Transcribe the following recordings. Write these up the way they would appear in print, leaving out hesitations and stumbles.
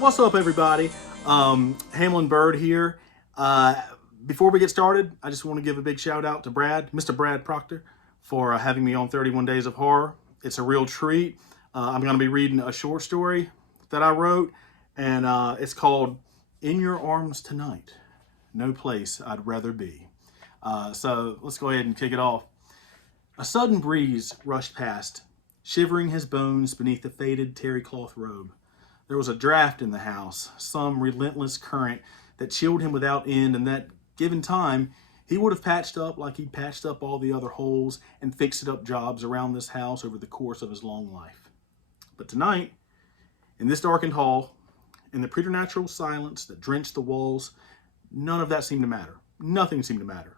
What's up, everybody? Hamelin Bird here. Before we get started, I just want to give a big shout out to Mr. Brad Proctor, for having me on 31 Days of Horror. It's a real treat. I'm going to be reading a short story that I wrote, and it's called In Your Arms Tonight. No place I'd rather be. So let's go ahead and kick it off. A sudden breeze rushed past, shivering his bones beneath the faded terry cloth robe. There was a draft in the house, some relentless current that chilled him without end, and that, given time, he would have patched up like he'd patched up all the other holes and fixed up jobs around this house over the course of his long life. But tonight, in this darkened hall, in the preternatural silence that drenched the walls, none of that seemed to matter. Nothing seemed to matter.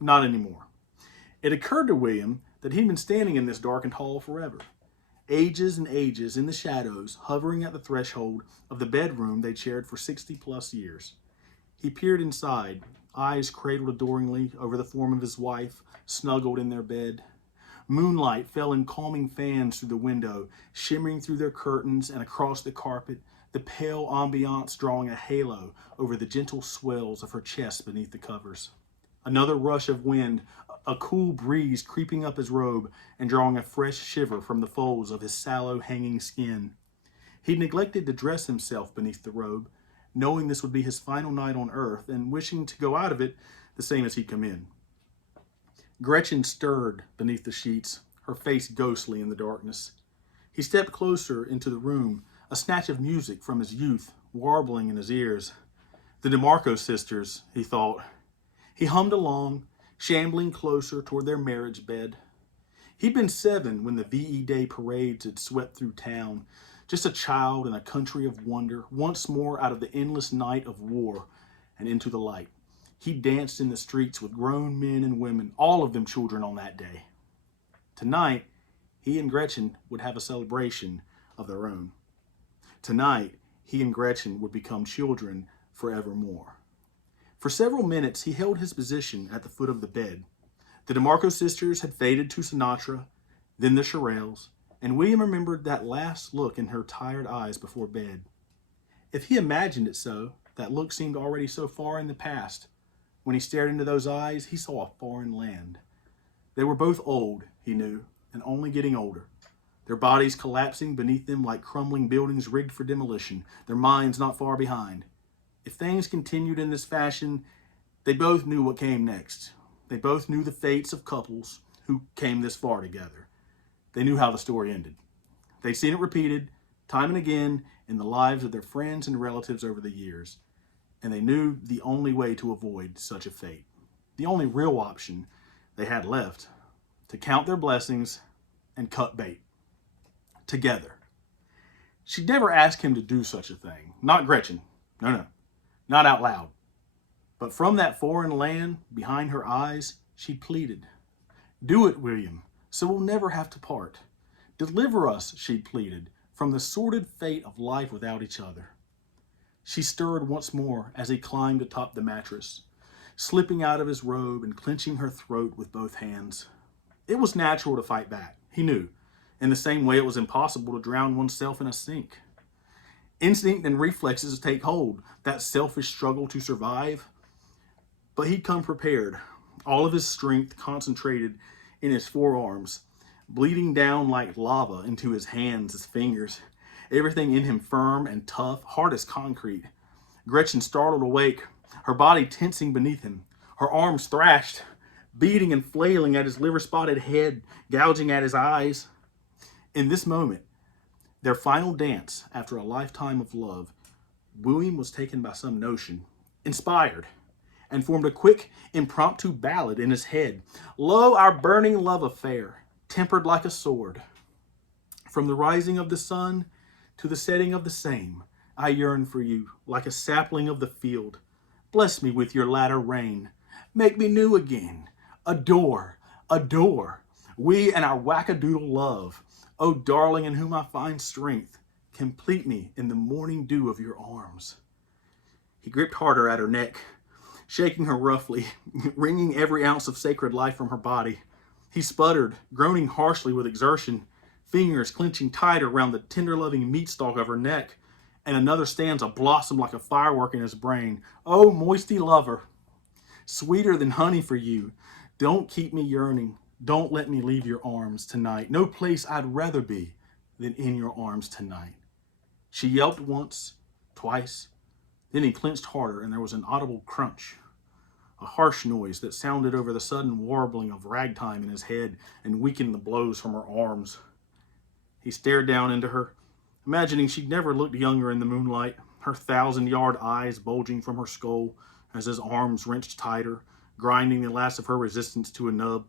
Not anymore. It occurred to William that he'd been standing in this darkened hall forever. Ages and ages in the shadows, hovering at the threshold of the bedroom they'd shared for 60 plus years. He peered inside, eyes cradled adoringly over the form of his wife, snuggled in their bed. Moonlight fell in calming fans through the window, shimmering through their curtains and across the carpet, the pale ambiance drawing a halo over the gentle swells of her chest beneath the covers. Another rush of wind, a cool breeze creeping up his robe and drawing a fresh shiver from the folds of his sallow hanging skin. He neglected to dress himself beneath the robe, knowing this would be his final night on earth and wishing to go out of it the same as he'd come in. Gretchen stirred beneath the sheets, her face ghostly in the darkness. He stepped closer into the room, a snatch of music from his youth warbling in his ears. The DeMarco sisters, he thought. He hummed along, shambling closer toward their marriage bed. He'd been 7 when the VE Day parades had swept through town, just a child in a country of wonder, once more out of the endless night of war and into the light. He danced in the streets with grown men and women, all of them children on that day. Tonight, he and Gretchen would have a celebration of their own. Tonight, he and Gretchen would become children forevermore. For several minutes, he held his position at the foot of the bed. The DeMarco sisters had faded to Sinatra, then the Shirelles, and William remembered that last look in her tired eyes before bed. If he imagined it so, that look seemed already so far in the past. When he stared into those eyes, he saw a foreign land. They were both old, he knew, and only getting older. Their bodies collapsing beneath them like crumbling buildings rigged for demolition, their minds not far behind. If things continued in this fashion, they both knew what came next. They both knew the fates of couples who came this far together. They knew how the story ended. They'd seen it repeated time and again in the lives of their friends and relatives over the years. And they knew the only way to avoid such a fate, the only real option they had left, to count their blessings and cut bait. Together. She'd never ask him to do such a thing. Not Gretchen. No. Not out loud. But from that foreign land behind her eyes, she pleaded. Do it, William, so we'll never have to part. Deliver us, she pleaded, from the sordid fate of life without each other. She stirred once more as he climbed atop the mattress, slipping out of his robe and clenching her throat with both hands. It was natural to fight back, he knew, in the same way it was impossible to drown oneself in a sink. Instinct and reflexes take hold, that selfish struggle to survive. But he'd come prepared, all of his strength concentrated in his forearms, bleeding down like lava into his hands, his fingers, everything in him firm and tough, hard as concrete. Gretchen startled awake, her body tensing beneath him, her arms thrashed, beating and flailing at his liver-spotted head, gouging at his eyes. In this moment, their final dance after a lifetime of love, William was taken by some notion, inspired, and formed a quick, impromptu ballad in his head. Lo, our burning love affair, tempered like a sword. From the rising of the sun to the setting of the same, I yearn for you, like a sapling of the field. Bless me with your latter rain. Make me new again. Adore, adore. We and our wackadoodle love. O darling, in whom I find strength, complete me in the morning dew of your arms. He gripped harder at her neck, shaking her roughly, wringing every ounce of sacred life from her body. He sputtered, groaning harshly with exertion, fingers clenching tighter around the tender-loving meat stalk of her neck, and another stanza blossomed like a firework in his brain. Oh, moisty lover, sweeter than honey for you. Don't keep me yearning. Don't let me leave your arms tonight. No place I'd rather be than in your arms tonight. She yelped once, twice. Then he clenched harder, and there was an audible crunch, a harsh noise that sounded over the sudden warbling of ragtime in his head and weakened the blows from her arms. He stared down into her, imagining she'd never looked younger in the moonlight, her 1,000-yard eyes bulging from her skull as his arms wrenched tighter, grinding the last of her resistance to a nub.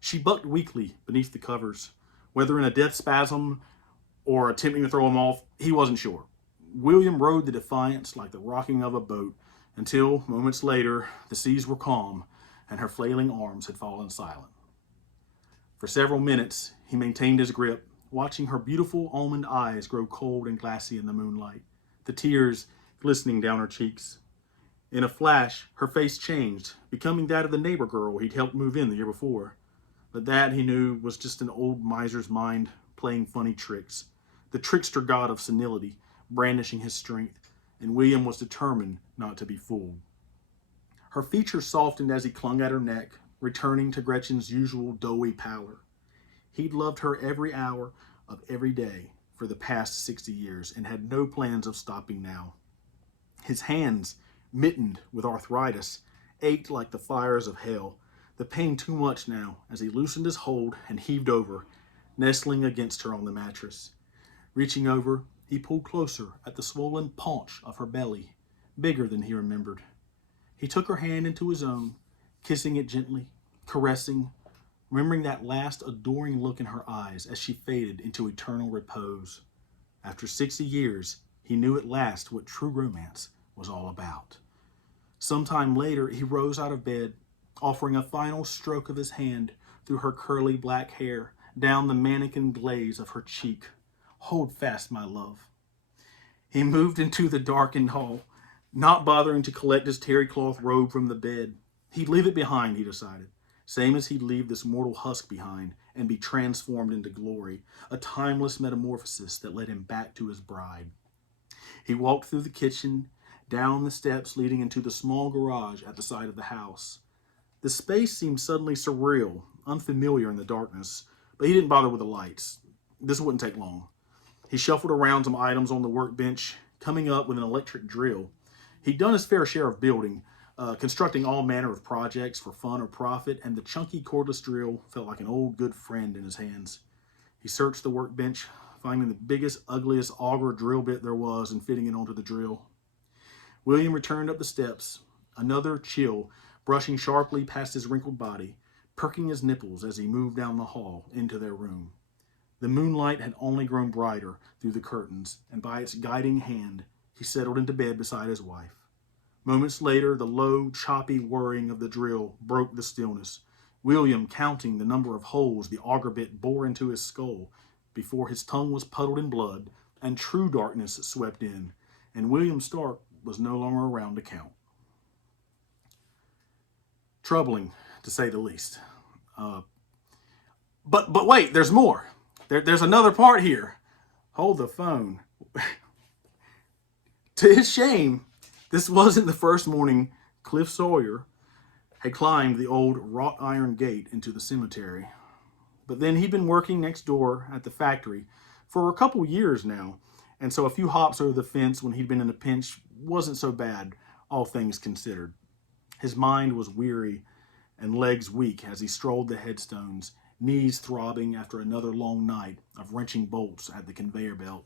She bucked weakly beneath the covers, whether in a death spasm or attempting to throw him off, he wasn't sure. William rode the defiance like the rocking of a boat until, moments later, the seas were calm and her flailing arms had fallen silent. For several minutes, he maintained his grip, watching her beautiful almond eyes grow cold and glassy in the moonlight, the tears glistening down her cheeks. In a flash, her face changed, becoming that of the neighbor girl he'd helped move in the year before. But that, he knew, was just an old miser's mind playing funny tricks, the trickster god of senility brandishing his strength, and William was determined not to be fooled. Her features softened as he clung at her neck, returning to Gretchen's usual doughy pallor. He'd loved her every hour of every day for the past 60 years and had no plans of stopping now. His hands, mittened with arthritis, ached like the fires of hell, the pain too much now as he loosened his hold and heaved over, nestling against her on the mattress. Reaching over, he pulled closer at the swollen paunch of her belly, bigger than he remembered. He took her hand into his own, kissing it gently, caressing, remembering that last adoring look in her eyes as she faded into eternal repose. After 60 years, he knew at last what true romance was all about. Sometime later, he rose out of bed, offering a final stroke of his hand through her curly black hair, down the mannequin glaze of her cheek. Hold fast, my love. He moved into the darkened hall, not bothering to collect his terry cloth robe from the bed. He'd leave it behind, he decided, same as he'd leave this mortal husk behind and be transformed into glory, a timeless metamorphosis that led him back to his bride. He walked through the kitchen, down the steps leading into the small garage at the side of the house. The space seemed suddenly surreal, unfamiliar in the darkness, but he didn't bother with the lights. This wouldn't take long. He shuffled around some items on the workbench, coming up with an electric drill. He'd done his fair share of building, constructing all manner of projects for fun or profit, and the chunky cordless drill felt like an old good friend in his hands. He searched the workbench, finding the biggest, ugliest auger drill bit there was and fitting it onto the drill. William returned up the steps, another chill brushing sharply past his wrinkled body, perking his nipples as he moved down the hall into their room. The moonlight had only grown brighter through the curtains, and by its guiding hand, he settled into bed beside his wife. Moments later, the low, choppy whirring of the drill broke the stillness, William counting the number of holes the auger bit bore into his skull before his tongue was puddled in blood and true darkness swept in, and William Stark was no longer around to count. Troubling, to say the least. But wait, there's more. There's another part here. Hold the phone. To his shame, this wasn't the first morning Cliff Sawyer had climbed the old wrought iron gate into the cemetery. But then he'd been working next door at the factory for a couple years now, and so a few hops over the fence when he'd been in a pinch wasn't so bad, all things considered. His mind was weary and legs weak as he strolled the headstones, knees throbbing after another long night of wrenching bolts at the conveyor belt.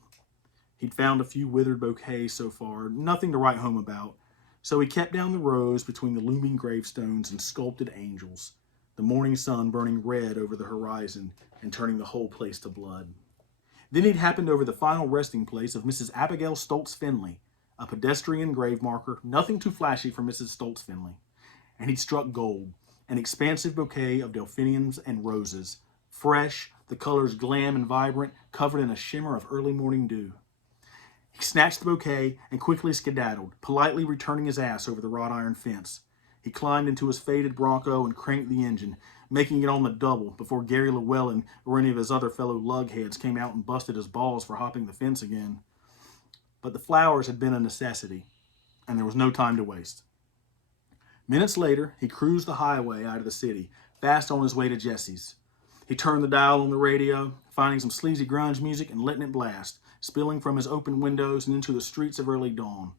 He'd found a few withered bouquets so far, nothing to write home about, so he kept down the rows between the looming gravestones and sculpted angels, the morning sun burning red over the horizon and turning the whole place to blood. Then he'd happened over the final resting place of Mrs. Abigail Stoltz Finley, a pedestrian grave marker, nothing too flashy for Mrs. Stoltz Finley, and he'd struck gold, an expansive bouquet of delphiniums and roses, fresh, the colors glam and vibrant, covered in a shimmer of early morning dew. He snatched the bouquet and quickly skedaddled, politely returning his ass over the wrought iron fence. He climbed into his faded Bronco and cranked the engine, making it on the double before Gary Llewellyn or any of his other fellow lugheads came out and busted his balls for hopping the fence again. but the flowers had been a necessity, and there was no time to waste. Minutes later, he cruised the highway out of the city, fast on his way to Jesse's. He turned the dial on the radio, finding some sleazy grunge music and letting it blast, spilling from his open windows and into the streets of early dawn.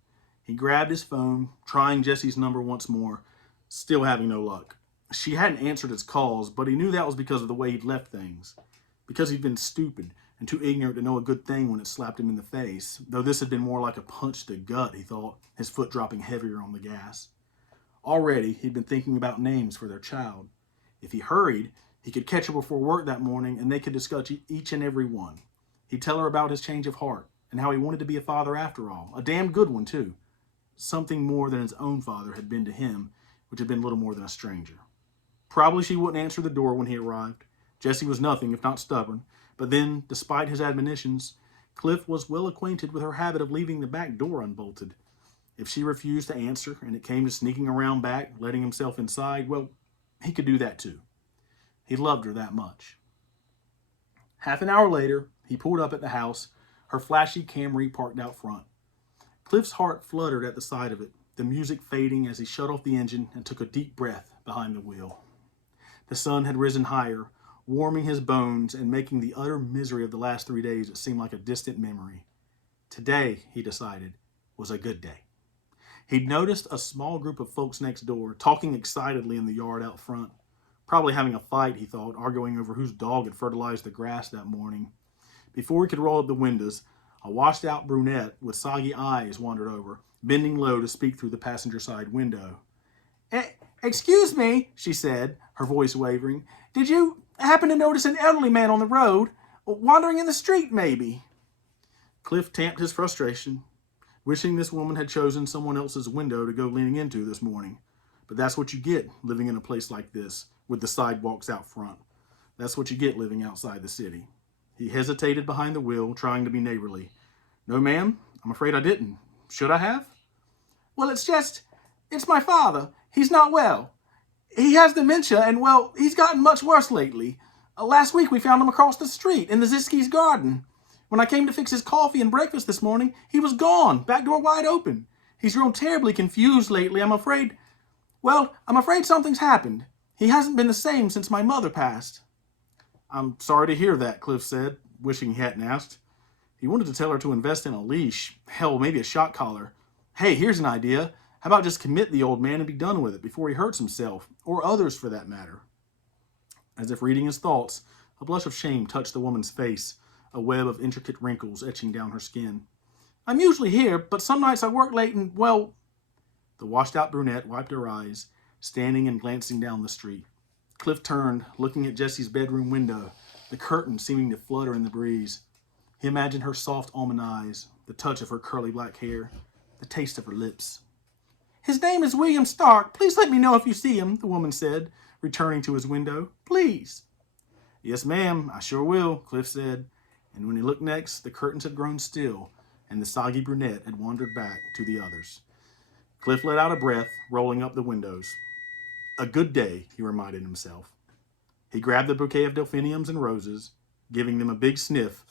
He grabbed his phone, trying Jesse's number once more, still having no luck. She hadn't answered his calls, but he knew that was because of the way he'd left things. Because he'd been stupid and too ignorant to know a good thing when it slapped him in the face, though this had been more like a punch to the gut, he thought, his foot dropping heavier on the gas. Already, he'd been thinking about names for their child. If he hurried, he could catch her before work that morning and they could discuss each and every one. He'd tell her about his change of heart and how he wanted to be a father after all. A damn good one, too. Something more than his own father had been to him, which had been little more than a stranger. Probably she wouldn't answer the door when he arrived. Jesse was nothing if not stubborn, but then, despite his admonitions, Cliff was well acquainted with her habit of leaving the back door unbolted. If she refused to answer and it came to sneaking around back, letting himself inside, well, he could do that too. He loved her that much. Half an hour later, he pulled up at the house, her flashy Camry parked out front. Cliff's heart fluttered at the sight of it, the music fading as he shut off the engine and took a deep breath behind the wheel. The sun had risen higher, warming his bones and making the utter misery of the last 3 days seem like a distant memory. Today, he decided, was a good day. He'd noticed a small group of folks next door, talking excitedly in the yard out front. Probably having a fight, he thought, arguing over whose dog had fertilized the grass that morning. Before he could roll up the windows, a washed-out brunette with soggy eyes wandered over, bending low to speak through the passenger side window. Excuse me, she said, her voice wavering. Did you happen to notice an elderly man on the road? Wandering in the street, maybe? Cliff tamped his frustration, wishing this woman had chosen someone else's window to go leaning into this morning. But that's what you get living in a place like this, with the sidewalks out front. That's what you get living outside the city. He hesitated behind the wheel, trying to be neighborly. No, ma'am, I'm afraid I didn't. Should I have? Well, it's my father. He's not well. He has dementia, and, well, he's gotten much worse lately. Last week we found him across the street in the Ziski's garden. When I came to fix his coffee and breakfast this morning, he was gone, back door wide open. He's grown terribly confused lately. I'm afraid something's happened. He hasn't been the same since my mother passed. I'm sorry to hear that, Cliff said, wishing he hadn't asked. He wanted to tell her to invest in a leash, hell, maybe a shock collar. Hey, here's an idea. How about just commit the old man and be done with it before he hurts himself, or others for that matter? As if reading his thoughts, a blush of shame touched the woman's face, a web of intricate wrinkles etching down her skin. I'm usually here, but some nights I work late and, well... The washed-out brunette wiped her eyes, standing and glancing down the street. Cliff turned, looking at Jesse's bedroom window, the curtain seeming to flutter in the breeze. He imagined her soft almond eyes, the touch of her curly black hair, the taste of her lips. His name is William Stark. Please let me know if you see him, the woman said, returning to his window. Please. Yes, ma'am, I sure will, Cliff said. And when he looked next, the curtains had grown still, and the soggy brunette had wandered back to the others. Cliff let out a breath, rolling up the windows. A good day, he reminded himself. He grabbed the bouquet of delphiniums and roses, giving them a big sniff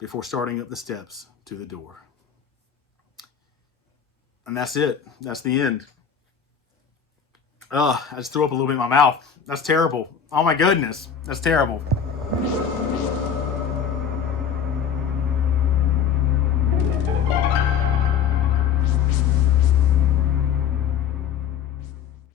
before starting up the steps to the door. And that's it. That's the end. I just threw up a little bit in my mouth. That's terrible. Oh my goodness. That's terrible.